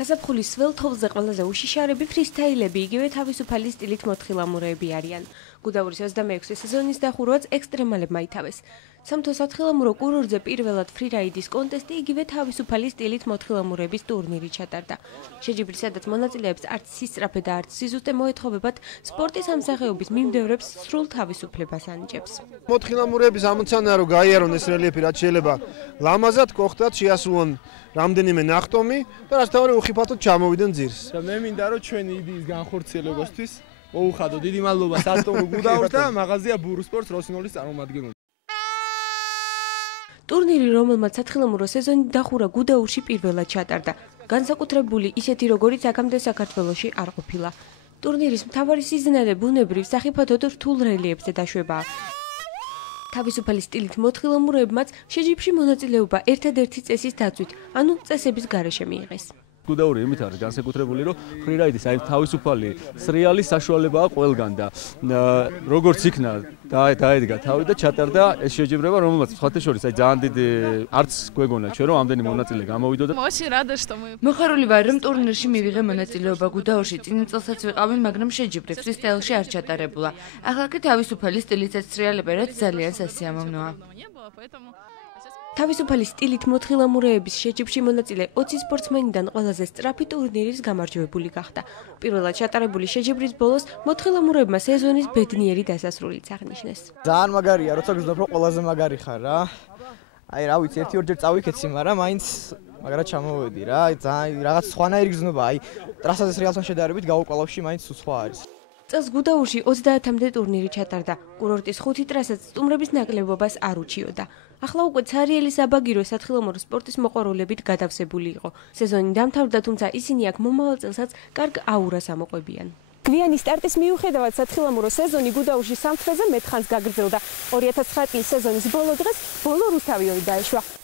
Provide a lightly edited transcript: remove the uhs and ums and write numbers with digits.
გაზაფხულის სველ თოვლზე ყველაზე უშიშარები ფრისტაილები, იგივე თავისუფალი სტილით მოთხილამურეები არიან. გუდაურის 26 სეზონის დახურვაც ექსტრემალებმა ითავეს. სამთო სათხილამურო კურორტზე პირველად ფრირაიდის კონტესტი, იგივე თავისუფალი სტილით მოთხილამურეების ტურნირი ჩატარდა. შეჯიბრის სადაც მონაწილეებს არც სისწრაფე და არც სიზუსტე მოეთხოვებათ, სპორტის ამ სახეობის მიმდევრებს სრულ თავისუფლებას ანიჭებს. მოთხილამურეების ამოცანა რომ გაიარონ ეს რელიეფი, რაც შეიძლება ლამაზად გოხდათ, შეასრულონ რამდენიმე ნახტომი და რაც თავი უხიფათოდ ჩამოვიდნენ ძირს. და მე მინდა რომ ჩვენი იდეის განხორციელებისთვის მოუხადო დიდი მადლობა სასტუმრო გუდაურს და მაღაზია ბურუ სპორტს როსინოლის წარმომადგენლებს. ტურნირი, რომელმაც სათხილამურო სეზონი დახურა გუდაურში პირველად ჩატარდა. განსაკუთრებული ისეთი, როგორიც აქამდე საქართველოში არ ყოფილა. ტურნირის მთავარი სიზნელე ბუნებრივ სახიფათოდ რთულ რელიეფზე დაშვებაა. თავისუფალი სტილით მოთხილამურეებმაც შეჯიბრში მონაწილეობა ერთადერთი წესის დაცვით, ანუ წესების გარეშე მიიღეს. გუდაური იმით არის განსაკუთრებული, რომ ფრირაიდის აი თავისუფალი სრიალის საშუალებაა ყველგან და როგორც იქნა დაედგა თავი და ჩატარდა ეს შეჯიბრება, რომელმაც სხვათა შორის აი ძალიან დიდი არც გვეგონა ჩვენ რომ ამდენი მონაწილე გამოვიდოდა. მოხარული ვარ რომ ტურნირში მივიღე მონაწილეობა გუდაურში, წინა წელსაც ვიყავი, მაგრამ შეჯიბრი ფრისტაილში არ ჩატარებულა. ახლა კი თავისუფალი სტილით სრიალები, რაც ძალიან სასიამოვნოა. თავისუფალი სტილით მოთხილამურეების შეჯიბრში მონაწილე 20 სპორტსმენიდან ყველაზე სწრაფი ტურნირის გამარჯვებული გახდა. პირველად ჩატარებული შეჯიბრის ბოლოს მოთხილამურეებმა სეზონის ბედნიერი დასასრულიც აღნიშნეს. ძალიან მაგარია, როცა გძნობ რომ ყველაზე მაგარი ხარ რა. აი რა ვიცი, 1-2 ჯერ წავიქეცი, მაგრამ მაინც მაგრად ჩამოვედი რა. ძალიან რაღაც სხვანაირი გზნობა, აი ტრასაზე სრიალთან შედარებით გაუკვალავში მაინც სხვა არის. წელს გუდაურში 30-მდე ტურნირი ჩატარდა. კურორტის 5 ტრასაც სტუმრების ნაკლებობას არ უჩიოდა. ახლა უკვე ცარიელი საბაგირო სათხილამურო სპორტის მოყვარულებით გადავსებული იყო. სეზონი დამთავრდა, თუმცა ისინი აქ მომავალ წელსაც კარგ აურას ამოყვებიან. გვიანი სტარტის მიუხედავად სათხილამურო სეზონი გუდაურში 3 დღეზე მეტ ხანს გაგრძელდა. 2009 წლის სეზონის ბოლო დღეს ბოლო რუსთავიოვი დაეშვა.